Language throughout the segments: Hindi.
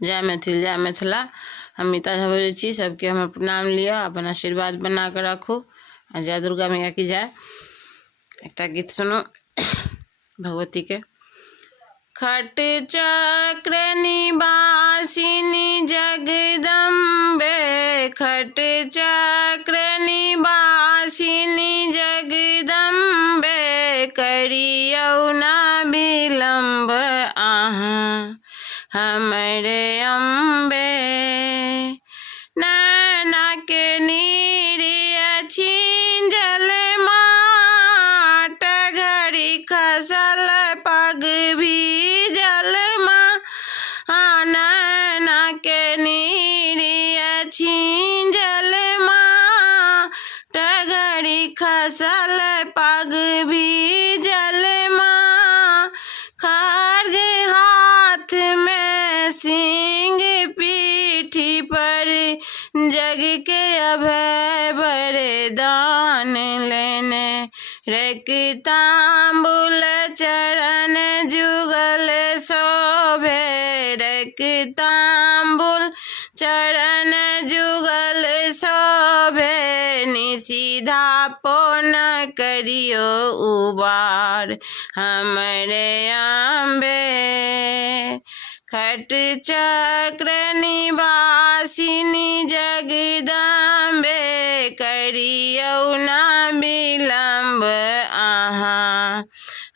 जय मैथिल जय मिथिला। हम मीता झा बजै छी। सबके हम प्रणाम लिअ, अपन आशीर्वाद बना कऽ राखू। आ जय दुर्गा मैया की जय। एकटा गीत सुनू भगवती के। खट चक्र निवासिनी जगदम्बे, खट चक्र निवासिनी जगदम्बे, करियौ ना विलम्ब अहाँ हमरे अम्बे। नैना के नीर छींजल माट, घड़ी खसल पग भीजल माँ। नैना के नीर छींजल माट, घड़ी खसल पग भीजल माँ। खड्ग हाथ में सिंह पीठी पर, जग के अभय वरदान लेने। रक्तांबुल चरण जुगल शोभे, रक्तांबुल चरण जुगल शोभे। निशिधापो न करियो उबार हमरे अम्बे। खट चक्र निवासिनी जगदम्बे, करियौ ना विलम्ब अहाँ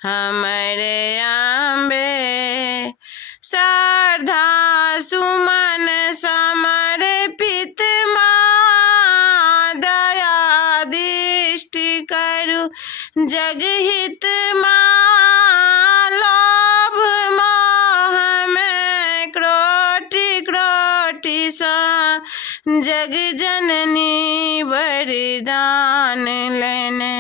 हमरे अम्बे। श्रद्धा सुमन समर्पित माँ, दया दृष्टि करू जगहित माँ। लोभ मोह में क्रोटी क्रोटी सा, जग जननी वरदान लेने।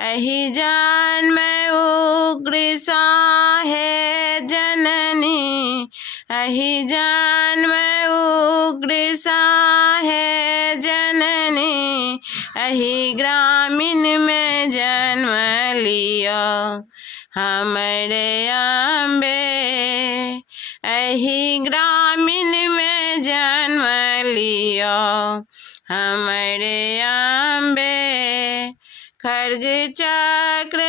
अहि जान में उग्र साहे जननी, अहि जान में उग्र साहे जननी। अहि ग्रामीण में जन्म लियो हमरे अम्बे, अहि ग्रामीण में जन्म लियो हमरे अम्बे। खड्ग चक्र